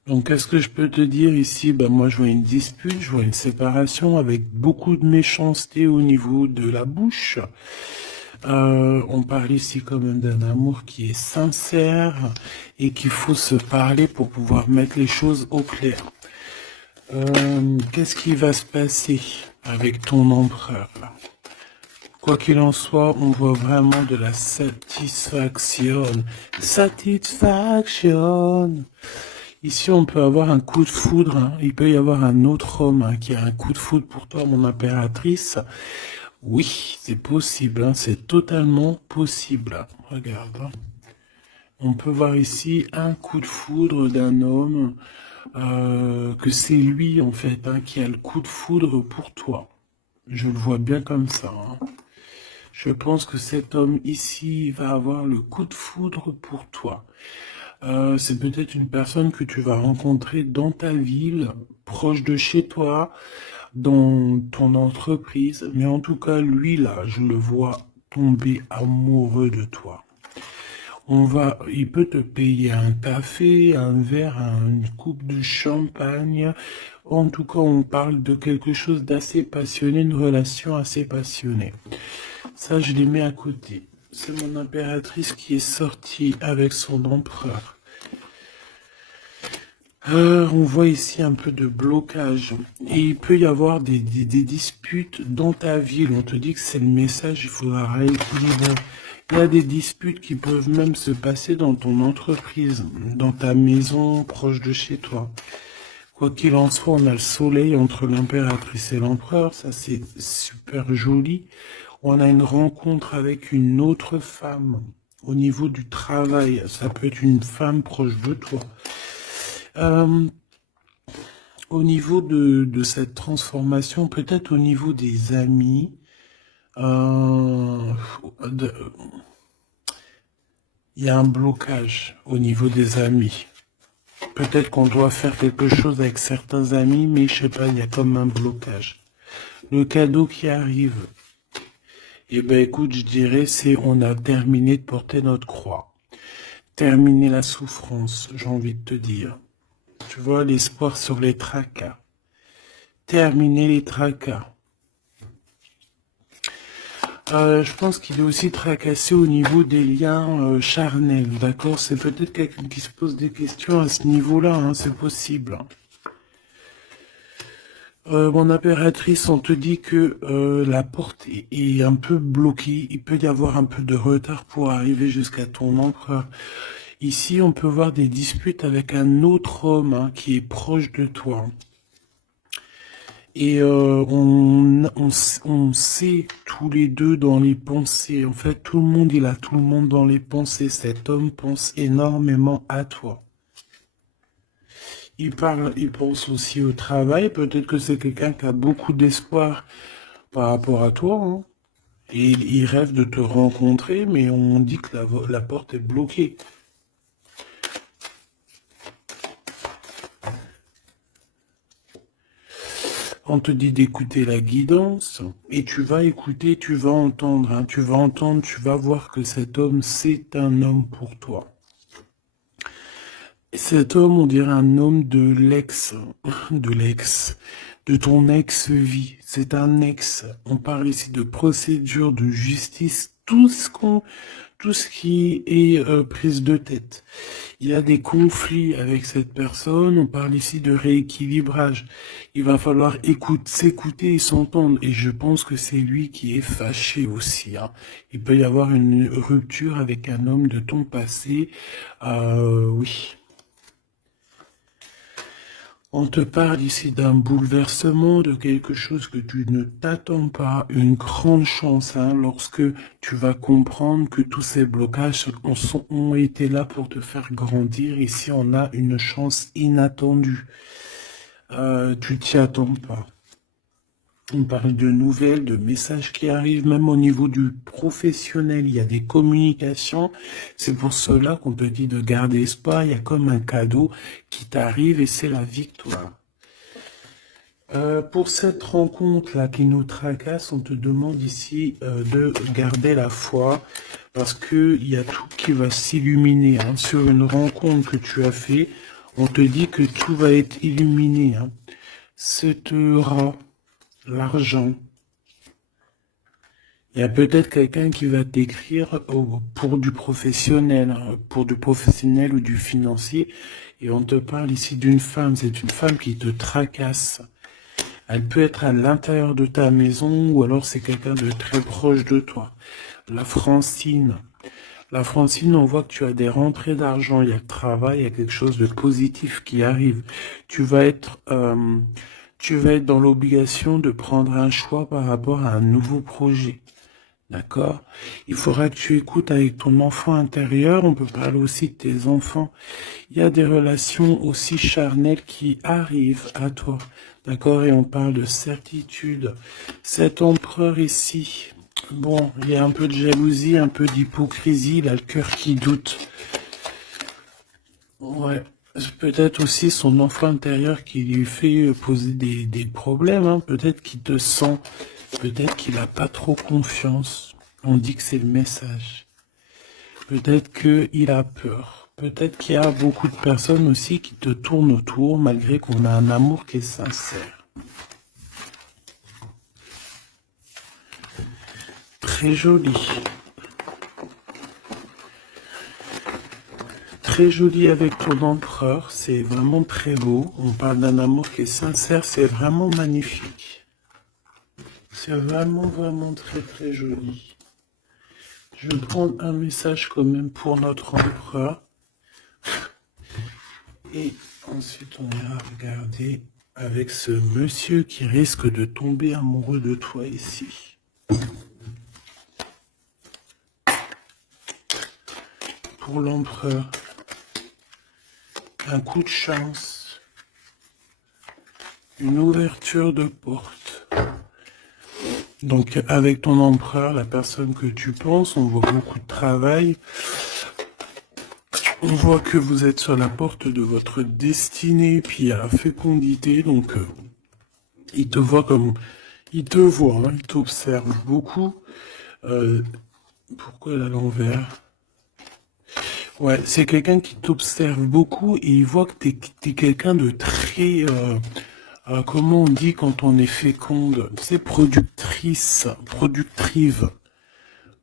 Donc, qu'est-ce que je peux te dire ici? Ben, moi, je vois une dispute, je vois une séparation avec beaucoup de méchanceté au niveau de la bouche. On parle ici quand même d'un amour qui est sincère et qu'il faut se parler pour pouvoir mettre les choses au clair. Qu'est-ce qui va se passer avec ton empereur là? Quoi qu'il en soit, on voit vraiment de la satisfaction. Satisfaction. Ici, on peut avoir un coup de foudre. Hein. Il peut y avoir un autre homme hein, qui a un coup de foudre pour toi, mon impératrice. Oui, c'est possible. Hein. C'est totalement possible. Regarde. Hein. On peut voir ici un coup de foudre d'un homme, que c'est lui, en fait, hein, qui a le coup de foudre pour toi. Je le vois bien comme ça. Hein. Je pense que cet homme ici va avoir le coup de foudre pour toi. C'est peut-être une personne que tu vas rencontrer dans ta ville, proche de chez toi, dans ton entreprise. Mais en tout cas, lui là, je le vois tomber amoureux de toi. Il peut te payer un café, un verre, une coupe de champagne. En tout cas, on parle de quelque chose d'assez passionné, une relation assez passionnée. Ça, je les mets à côté. C'est mon impératrice qui est sortie avec son empereur. On voit ici un peu de blocage. Et il peut y avoir des disputes dans ta ville. On te dit que c'est le message, il faudra rééquilibrer. Il y a des disputes qui peuvent même se passer dans ton entreprise, dans ta maison, proche de chez toi. Quoi qu'il en soit, on a le soleil entre l'impératrice et l'empereur. Ça, c'est super joli. On a une rencontre avec une autre femme. Au niveau du travail, ça peut être une femme proche de toi. Euh, Au niveau de cette transformation, peut-être au niveau des amis, euh, de- il y a un blocage au niveau des amis. Peut-être qu'on doit faire quelque chose avec certains amis, mais je sais pas, il y a comme un blocage. Le cadeau qui arrive, eh ben écoute, je dirais, c'est on a terminé de porter notre croix. Terminer la souffrance, j'ai envie de te dire. Tu vois, l'espoir sur les tracas. Terminer les tracas. Je pense qu'il est aussi tracassé au niveau des liens charnels, d'accord? C'est peut-être quelqu'un qui se pose des questions à ce niveau-là, hein, c'est possible. Mon impératrice, on te dit que la porte est un peu bloquée. Il peut y avoir un peu de retard pour arriver jusqu'à ton empereur. Ici, on peut voir des disputes avec un autre homme hein, qui est proche de toi. Et on sait tous les deux dans les pensées. En fait, tout le monde, il a tout le monde dans les pensées. Cet homme pense énormément à toi. Il pense aussi au travail. Peut-être que c'est quelqu'un qui a beaucoup d'espoir par rapport à toi. Hein. Et il rêve de te rencontrer, mais on dit que la porte est bloquée. On te dit d'écouter la guidance, et tu vas écouter, tu vas entendre, hein, tu vas entendre, tu vas voir que cet homme, c'est un homme pour toi. Et cet homme, on dirait un homme de ton ex-vie. C'est un ex. On parle ici de procédure, de justice, tout ce qui est prise de tête. Il y a des conflits avec cette personne, on parle ici de rééquilibrage. Il va falloir s'écouter et s'entendre. Et je pense que c'est lui qui est fâché aussi. Hein. Il peut y avoir une rupture avec un homme de ton passé. Oui. On te parle ici d'un bouleversement, de quelque chose que tu ne t'attends pas, une grande chance, hein, lorsque tu vas comprendre que tous ces blocages ont été là pour te faire grandir. Ici, on a une chance inattendue. Tu t'y attends pas. On parle de nouvelles, de messages qui arrivent, même au niveau du professionnel. Il y a des communications. C'est pour cela qu'on te dit de garder espoir. Il y a comme un cadeau qui t'arrive et c'est la victoire. Pour cette rencontre-là qui nous tracasse, on te demande ici de garder la foi parce que il y a tout qui va s'illuminer. Hein. Sur une rencontre que tu as fait, on te dit que tout va être illuminé. Hein. Cet rat, l'argent. Il y a peut-être quelqu'un qui va t'écrire pour du professionnel, hein, pour du professionnel ou du financier. Et on te parle ici d'une femme. C'est une femme qui te tracasse. Elle peut être à l'intérieur de ta maison ou alors c'est quelqu'un de très proche de toi. La Francine. La Francine, on voit que tu as des rentrées d'argent, il y a le travail, il y a quelque chose de positif qui arrive. Tu vas être, tu vas être dans l'obligation de prendre un choix par rapport à un nouveau projet. D'accord? Il faudra que tu écoutes avec ton enfant intérieur. On peut parler aussi de tes enfants. Il y a des relations aussi charnelles qui arrivent à toi. D'accord? Et on parle de certitude. Cet empereur ici, bon, il y a un peu de jalousie, un peu d'hypocrisie, il a le cœur qui doute. Ouais. Peut-être aussi son enfant intérieur qui lui fait poser des problèmes. Hein. Peut-être qu'il te sent, peut-être qu'il n'a pas trop confiance. On dit que c'est le message. Peut-être qu'il a peur. Peut-être qu'il y a beaucoup de personnes aussi qui te tournent autour malgré qu'on a un amour qui est sincère. Très joli. Très joli avec ton empereur. C'est vraiment très beau. On parle d'un amour qui est sincère. C'est vraiment magnifique. C'est vraiment, vraiment très, très joli. Je vais prendre un message quand même pour notre empereur. Et ensuite, on ira regarder avec ce monsieur qui risque de tomber amoureux de toi ici. pour l'empereur. Un coup de chance. Une ouverture de porte. Donc, avec ton empereur, la personne que tu penses, on voit beaucoup de travail. On voit que vous êtes sur la porte de votre destinée, puis il y a la fécondité, donc il te voit comme... Il te voit, hein, il t'observe beaucoup. Pourquoi elle est à l'envers? Ouais, c'est quelqu'un qui t'observe beaucoup et il voit que t'es quelqu'un de très... comment on dit quand on est féconde? C'est productrice, productrive,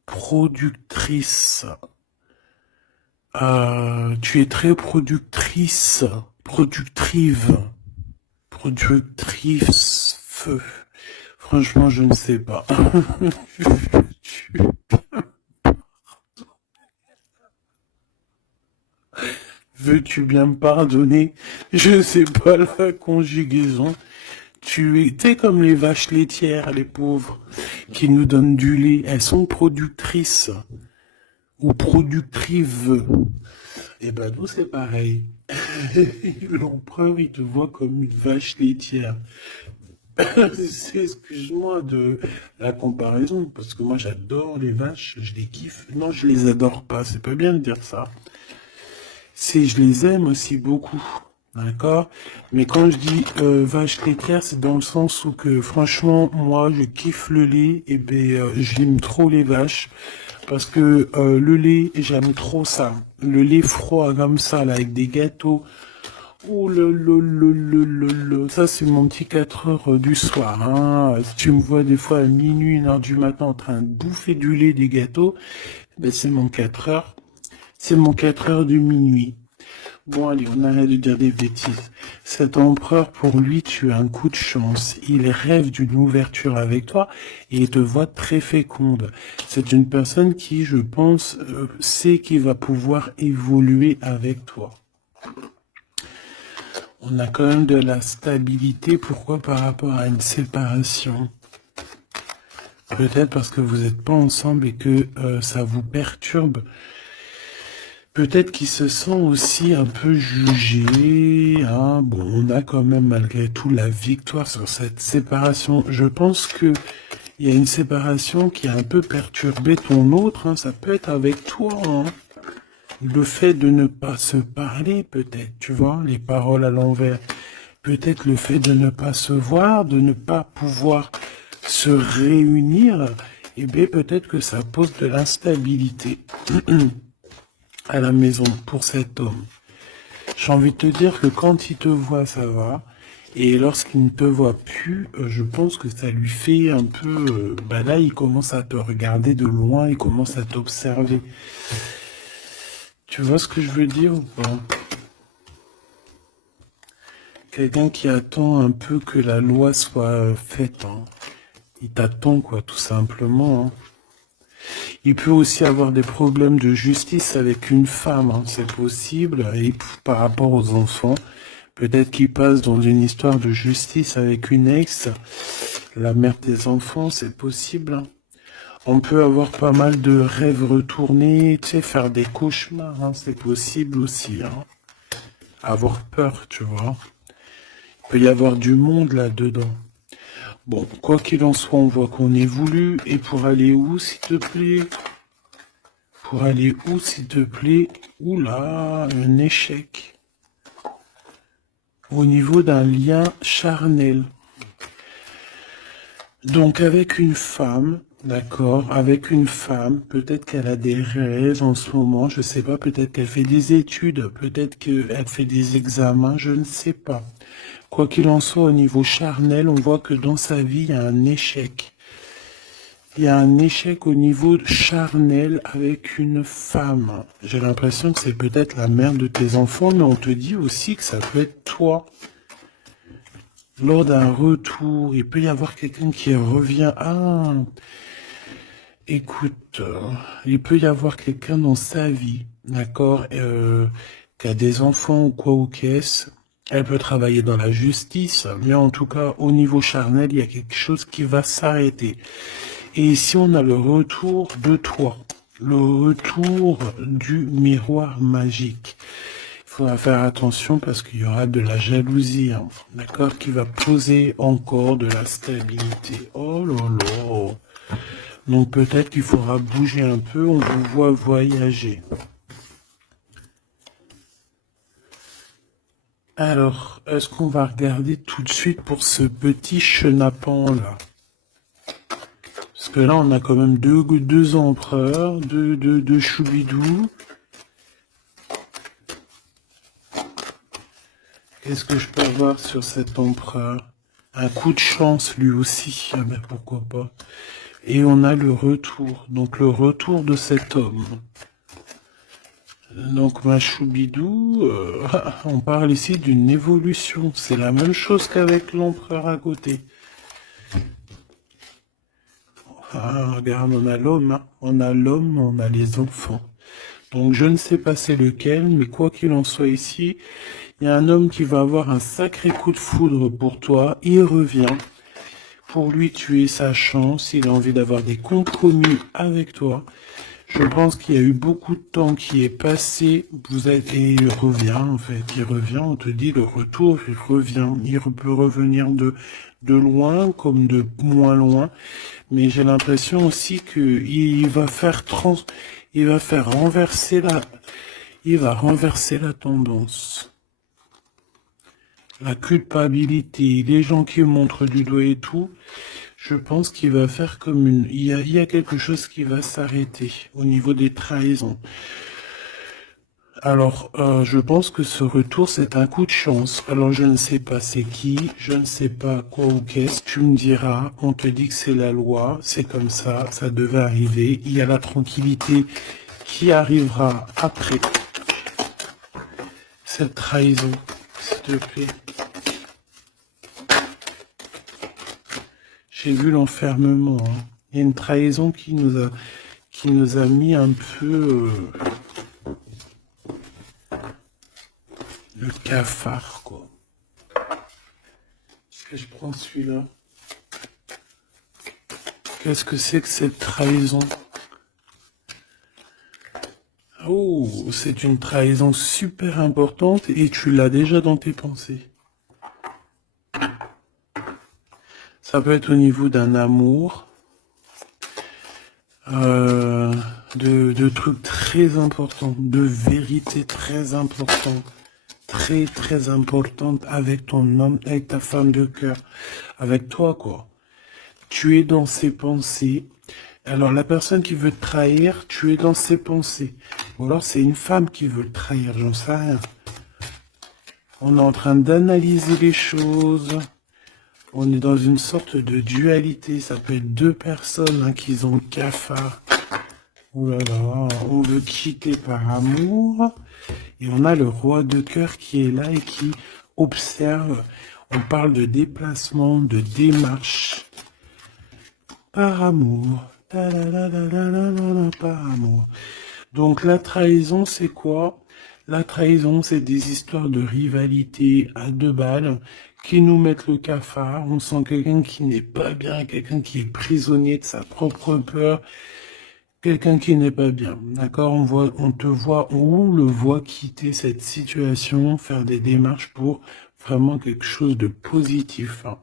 productrice. Tu es très productrice, productrive, productrice, feu. Franchement, je ne sais pas. Veux-tu bien me pardonner? Je ne sais pas la conjugaison. T'es comme les vaches laitières, les pauvres, qui nous donnent du lait. Elles sont productrices ou productrives. Et ben nous c'est pareil. L'empereur il te voit comme une vache laitière. Excuse-moi de la comparaison, parce que moi j'adore les vaches, je les kiffe. Non, je les adore pas, c'est pas bien de dire ça. Je les aime aussi beaucoup, d'accord? Mais quand je dis vache laitière, c'est dans le sens où que franchement, moi je kiffe le lait, et ben j'aime trop les vaches. Parce que le lait, j'aime trop ça. Le lait froid comme ça, là, avec des gâteaux. Oh ça c'est mon petit 4 heures du soir. Hein. Si tu me vois des fois à minuit, 1 heure du matin en train de bouffer du lait, des gâteaux, ben c'est mon 4 heures. C'est mon 4 heures du minuit. Bon allez, on arrête de dire des bêtises. Cet empereur, pour lui, tu as un coup de chance. Il rêve d'une ouverture avec toi et il te voit très féconde. C'est une personne qui, je pense, sait qu'il va pouvoir évoluer avec toi. On a quand même de la stabilité. Pourquoi? Par rapport à une séparation. Peut-être parce que vous n'êtes pas ensemble et que ça vous perturbe. Peut-être qu'il se sent aussi un peu jugé. Hein. Bon, on a quand même malgré tout la victoire sur cette séparation. Je pense que il y a une séparation qui a un peu perturbé ton autre. Hein. Ça peut être avec toi. Hein. Le fait de ne pas se parler, peut-être, tu vois, les paroles à l'envers. Peut-être le fait de ne pas se voir, de ne pas pouvoir se réunir. Eh bien, peut-être que ça pose de l'instabilité. À la maison pour cet homme. J'ai envie de te dire que quand il te voit, ça va. Et lorsqu'il ne te voit plus, je pense que ça lui fait un peu... bah là, il commence à te regarder de loin, il commence à t'observer. Tu vois ce que je veux dire ou pas? Quelqu'un qui attend un peu que la loi soit faite. Hein. Il t'attend, quoi, tout simplement. Hein. Il peut aussi avoir des problèmes de justice avec une femme, hein, c'est possible, et par rapport aux enfants, peut-être qu'il passe dans une histoire de justice avec une ex, la mère des enfants, c'est possible. Hein. On peut avoir pas mal de rêves retournés, tu sais, faire des cauchemars, hein, c'est possible aussi. Hein. Avoir peur, tu vois. Il peut y avoir du monde là-dedans. Bon, quoi qu'il en soit, on voit qu'on évolue. Et pour aller où, s'il te plaît? Pour aller où, s'il te plaît? Oula, un échec. Au niveau d'un lien charnel. Donc avec une femme, d'accord, avec une femme, peut-être qu'elle a des rêves en ce moment, je sais pas, peut-être qu'elle fait des études, peut-être qu'elle fait des examens, je ne sais pas. Quoi qu'il en soit, au niveau charnel, on voit que dans sa vie, il y a un échec. Il y a un échec au niveau charnel avec une femme. J'ai l'impression que c'est peut-être la mère de tes enfants, mais on te dit aussi que ça peut être toi. Lors d'un retour, il peut y avoir quelqu'un qui revient. Ah, écoute, il peut y avoir quelqu'un dans sa vie, d'accord, qui a des enfants ou quoi ou qu'est-ce. Elle peut travailler dans la justice, mais en tout cas, au niveau charnel, il y a quelque chose qui va s'arrêter. Et ici, on a le retour de toi. le retour du miroir magique. Il faudra faire attention parce qu'il y aura de la jalousie, hein, d'accord, qui va poser encore de la stabilité. Oh là là. Donc peut-être qu'il faudra bouger un peu, on vous voit voyager. Alors, est-ce qu'on va regarder tout de suite pour ce petit chenapan là? Parce que là, on a quand même deux empereurs, deux choubidous. Qu'est-ce que je peux avoir sur cet empereur? Un coup de chance lui aussi, ah ben pourquoi pas. Et on a le retour, donc le retour de cet homme. Donc ma choubidou, on parle ici d'une évolution. C'est la même chose qu'avec l'empereur à côté. Ah, regarde, on a l'homme, hein. On a l'homme, on a les enfants. Donc je ne sais pas c'est lequel, mais quoi qu'il en soit ici, il y a un homme qui va avoir un sacré coup de foudre pour toi. Il revient. Pour lui, tu es sa chance. Il a envie d'avoir des compromis avec toi. Je pense qu'il y a eu beaucoup de temps qui est passé. Et il revient, en fait. Il revient, on te dit le retour, il revient. Il peut revenir de loin comme de moins loin. Mais j'ai l'impression aussi qu'il va faire renverser la tendance. La culpabilité, les gens qui montrent du doigt et tout, je pense qu'il va faire comme il y a quelque chose qui va s'arrêter au niveau des trahisons. Alors, je pense que ce retour, c'est un coup de chance. Alors, je ne sais pas c'est qui, je ne sais pas quoi ou qu'est-ce, tu me diras, on te dit que c'est la loi, c'est comme ça devait arriver, il y a la tranquillité qui arrivera après cette trahison, s'il te plaît. J'ai vu l'enfermement, hein. Il y a une trahison qui nous a mis un peu le cafard, quoi. Est-ce que je prends celui-là? Qu'est-ce que c'est que cette trahison? Oh, c'est une trahison super importante et tu l'as déjà dans tes pensées. Ça peut être au niveau d'un amour, de trucs très importants, de vérités très importantes, très importantes avec ton homme, avec ta femme de cœur, avec toi, quoi. Tu es dans ses pensées. Alors, la personne qui veut te trahir, tu es dans ses pensées. Ou alors, c'est une femme qui veut le trahir, j'en sais rien. On est en train d'analyser les choses. On est dans une sorte de dualité. Ça peut être deux personnes hein, qui ont le cafard. Oh là là, on veut quitter par amour. Et on a le roi de cœur qui est là et qui observe. On parle de déplacement, de démarche. Par amour. Par amour. Donc la trahison, c'est quoi? La trahison, c'est des histoires de rivalité à deux balles qui nous mettent le cafard. On sent quelqu'un qui n'est pas bien, quelqu'un qui est prisonnier de sa propre peur, quelqu'un qui n'est pas bien. D'accord? On te voit, on le voit quitter cette situation, faire des démarches pour vraiment quelque chose de positif. Hein.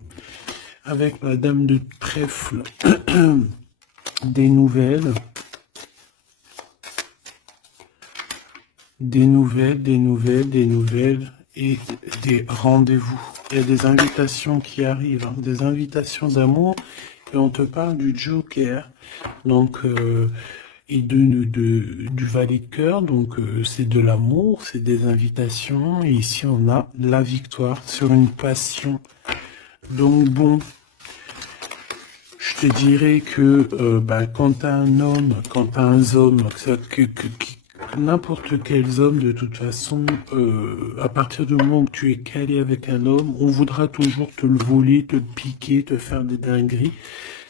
Avec la dame de trèfle, des nouvelles. Des nouvelles et des rendez-vous. Il y a des invitations qui arrivent, hein, des invitations d'amour et on te parle du Joker, donc et du valet de cœur, donc c'est de l'amour, c'est des invitations et ici on a la victoire sur une passion. Donc bon, je te dirais que quand t'as un homme, quand t'as un homme, n'importe quel homme, de toute façon, à partir du moment où tu es calé avec un homme, on voudra toujours te le voler, te le piquer, te faire des dingueries.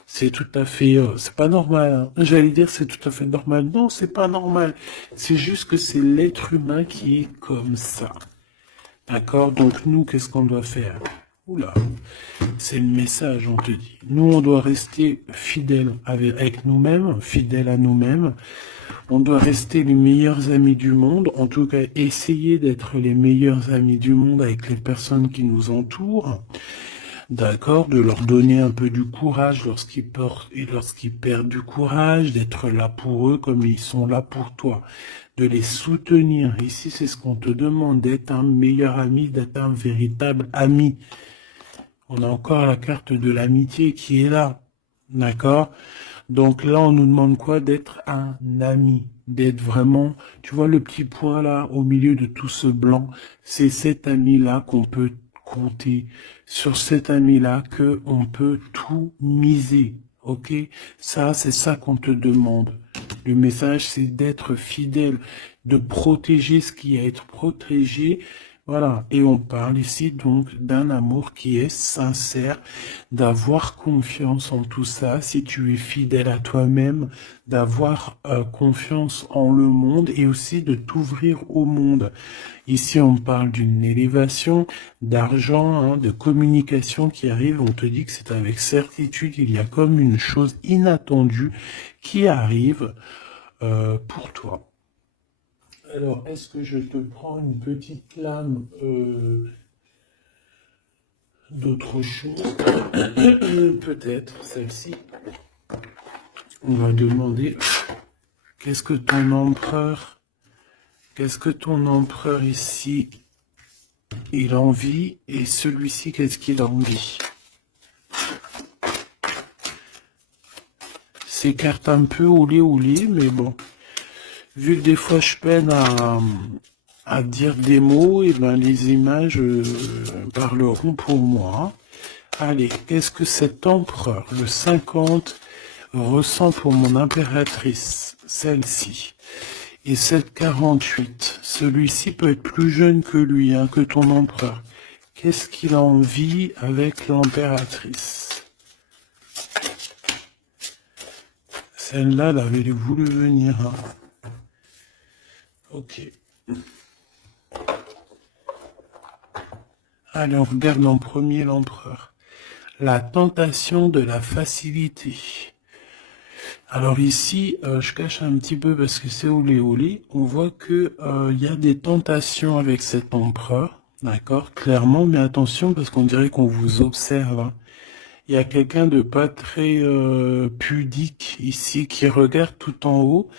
C'est tout à fait, c'est pas normal. Hein. J'allais dire c'est tout à fait normal. Non, c'est pas normal. C'est juste que c'est l'être humain qui est comme ça. D'accord? Donc nous, qu'est-ce qu'on doit faire? Oula, c'est le message, on te dit. Nous, on doit rester fidèles avec nous-mêmes, fidèles à nous-mêmes. On doit rester les meilleurs amis du monde, en tout cas essayer d'être les meilleurs amis du monde avec les personnes qui nous entourent. D'accord, de leur donner un peu du courage lorsqu'ils perdent du courage, d'être là pour eux comme ils sont là pour toi, de les soutenir. Ici, c'est ce qu'on te demande, d'être un meilleur ami, d'être un véritable ami. On a encore la carte de l'amitié qui est là, d'accord? Donc là, on nous demande quoi? D'être un ami, d'être vraiment, tu vois le petit point là, au milieu de tout ce blanc, c'est cet ami-là qu'on peut compter, sur cet ami-là que on peut tout miser, ok? Ça, c'est ça qu'on te demande. Le message, c'est d'être fidèle, de protéger ce qui est à être protégé. Voilà, et on parle ici donc d'un amour qui est sincère, d'avoir confiance en tout ça, si tu es fidèle à toi-même, d'avoir confiance en le monde et aussi de t'ouvrir au monde. Ici, on parle d'une élévation, d'argent, hein, de communication qui arrive. On te dit que c'est avec certitude, il y a comme une chose inattendue qui arrive pour toi. Alors, est-ce que je te prends une petite lame d'autre chose? Peut-être celle-ci. On va demander qu'est-ce que ton empereur ici, il envie, et celui-ci, qu'est-ce qu'il envie? Ces cartes un peu oulé, mais bon. Vu que des fois je peine à dire des mots, et ben les images parleront pour moi. Allez, qu'est-ce que cet empereur, le 50, ressent pour mon impératrice, celle-ci? Et cette 48, celui-ci peut être plus jeune que lui, hein, que ton empereur. Qu'est-ce qu'il a envie avec l'impératrice? Celle-là, elle avait voulu venir, hein. Ok. Allez, on regarde en premier l'empereur. La tentation de la facilité. Alors ici, je cache un petit peu parce que c'est olé. On voit que il y a des tentations avec cet empereur, d'accord, clairement, mais attention parce qu'on dirait qu'on vous observe, hein. Il y a quelqu'un de pas très pudique ici qui regarde tout en haut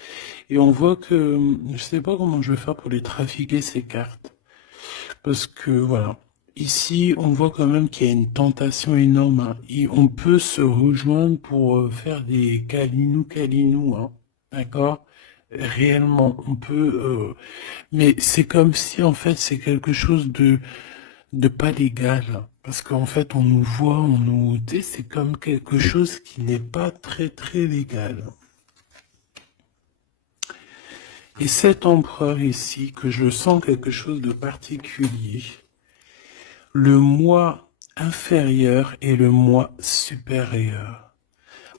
et on voit que je sais pas comment je vais faire pour les trafiquer ces cartes parce que voilà. Ici, on voit quand même qu'il y a une tentation énorme, hein. Et on peut se rejoindre pour faire des câlinous, hein. D'accord? Réellement, on peut... mais c'est comme si, en fait, c'est quelque chose de pas légal. Parce qu'en fait, on nous voit, on nous... tu sais, c'est comme quelque chose qui n'est pas très, très légal. Et cet empereur ici, que je sens quelque chose de particulier... Le moi inférieur et le moi supérieur.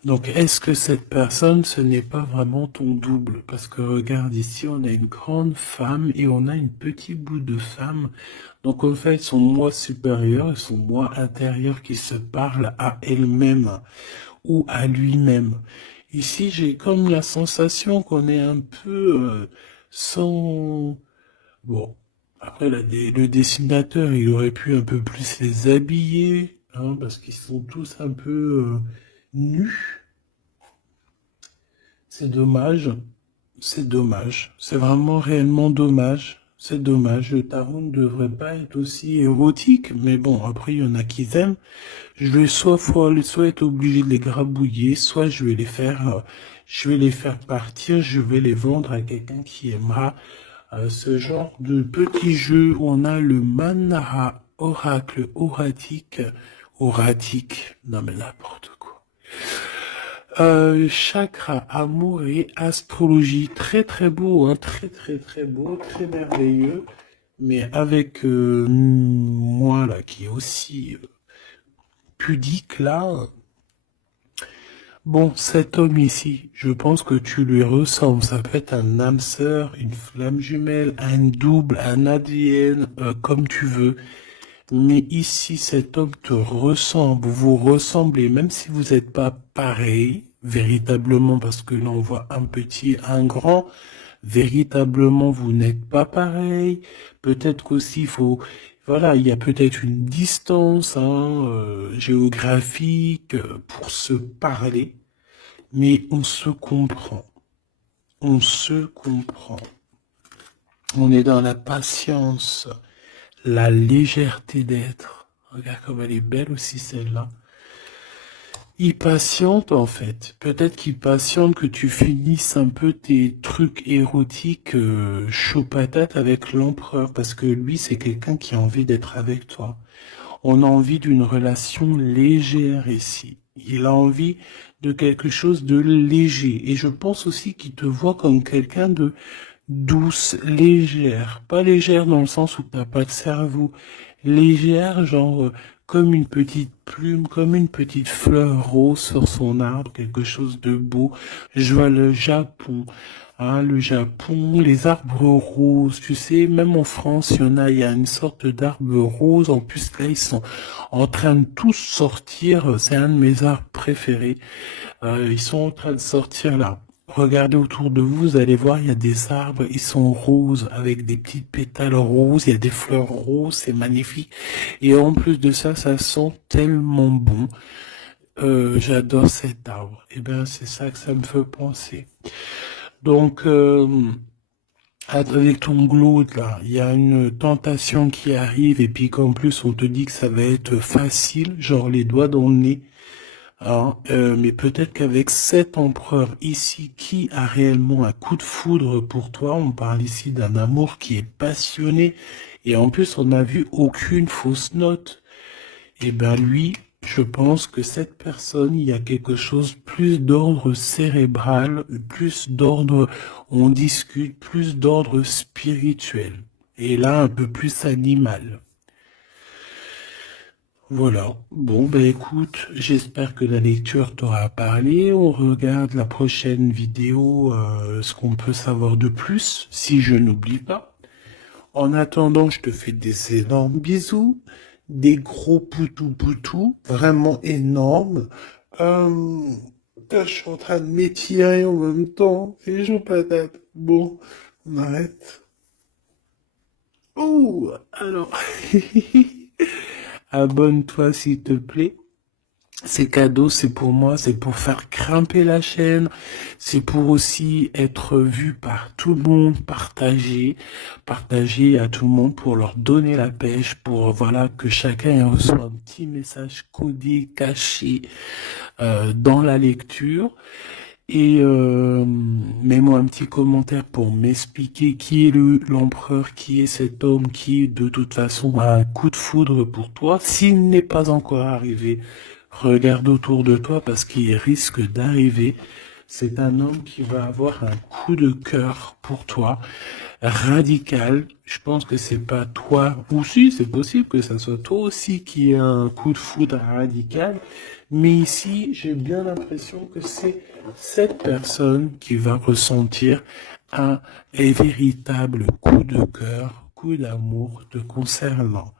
Donc, est-ce que cette personne, ce n'est pas vraiment ton double? Parce que regarde ici, on a une grande femme et on a une petite bout de femme. Donc, en fait, son moi supérieur et son moi intérieur qui se parlent à elle-même ou à lui-même. Ici, j'ai comme la sensation qu'on est un peu sans... Bon, après, le dessinateur, il aurait pu un peu plus les habiller, hein, parce qu'ils sont tous un peu nus. C'est dommage, c'est dommage, c'est vraiment réellement dommage, c'est dommage. Le tarot ne devrait pas être aussi érotique, mais bon, après, il y en a qui aiment. Je vais soit être obligé de les grabouiller, soit je vais les faire partir, je vais les vendre à quelqu'un qui aimera ce genre de petit jeu où on a le Manara oracle oratique, non mais n'importe quoi. Chakra, amour et astrologie, très très beau, hein, très très très beau, très merveilleux, mais avec moi là qui est aussi pudique là. Bon, cet homme ici, je pense que tu lui ressembles. Ça peut être un âme sœur, une flamme jumelle, un double, un ADN, comme tu veux. Mais ici, cet homme te ressemble, vous vous ressemblez, même si vous n'êtes pas pareil, véritablement, parce que là, on voit un petit, un grand, véritablement, vous n'êtes pas pareil. Peut-être qu'aussi, il faut, voilà, il y a peut-être une distance, hein, géographique, pour se parler, mais on se comprend. On se comprend. On est dans la patience, la légèreté d'être. Regarde comme elle est belle aussi celle-là. Il patiente en fait. Peut-être qu'il patiente que tu finisses un peu tes trucs érotiques chaud patate avec l'empereur. Parce que lui c'est quelqu'un qui a envie d'être avec toi. On a envie d'une relation légère ici. Il a envie de quelque chose de léger. Et je pense aussi qu'il te voit comme quelqu'un de douce, légère. Pas légère dans le sens où t'as pas de cerveau. Légère, genre comme une petite plume, comme une petite fleur rose sur son arbre, quelque chose de beau. Je vois le Japon. Hein, le Japon, les arbres roses, tu sais, même en France, il y a une sorte d'arbre rose. En plus, là, ils sont en train de tous sortir. C'est un de mes arbres préférés. Ils sont en train de sortir là. Regardez autour de vous, vous allez voir, il y a des arbres, ils sont roses, avec des petites pétales roses, il y a des fleurs roses, c'est magnifique. Et en plus de ça, ça sent tellement bon. J'adore cet arbre. Et ben, c'est ça que ça me fait penser. Donc, avec ton glaude là, il y a une tentation qui arrive et puis qu'en plus on te dit que ça va être facile, genre les doigts dans le nez. Hein, mais peut-être qu'avec cet empereur ici qui a réellement un coup de foudre pour toi, on parle ici d'un amour qui est passionné et en plus on n'a vu aucune fausse note. Et ben lui, je pense que cette personne, il y a quelque chose plus d'ordre cérébral, plus d'ordre, on discute, plus d'ordre spirituel. Et là, un peu plus animal. Voilà. Bon, ben écoute, j'espère que la lecture t'aura parlé. On regarde la prochaine vidéo, ce qu'on peut savoir de plus, si je n'oublie pas. En attendant, je te fais des énormes bisous, des gros poutous, vraiment énormes. Je suis en train de m'étirer en même temps, et je patate. Bon, on arrête. Oh, alors, abonne-toi s'il te plaît. C'est cadeau, c'est pour moi, c'est pour faire grimper la chaîne, c'est pour aussi être vu par tout le monde, partager à tout le monde pour leur donner la pêche, pour voilà que chacun reçoit un petit message codé, caché dans la lecture. Et mets-moi un petit commentaire pour m'expliquer qui est l'empereur, qui est cet homme qui de toute façon a un coup de foudre pour toi. S'il n'est pas encore arrivé, regarde autour de toi parce qu'il risque d'arriver. C'est un homme qui va avoir un coup de cœur pour toi, radical. Je pense que c'est pas toi, ou si, c'est possible que ça soit toi aussi qui ait un coup de foudre radical. Mais ici, j'ai bien l'impression que c'est cette personne qui va ressentir un véritable coup de cœur, coup d'amour te concernant.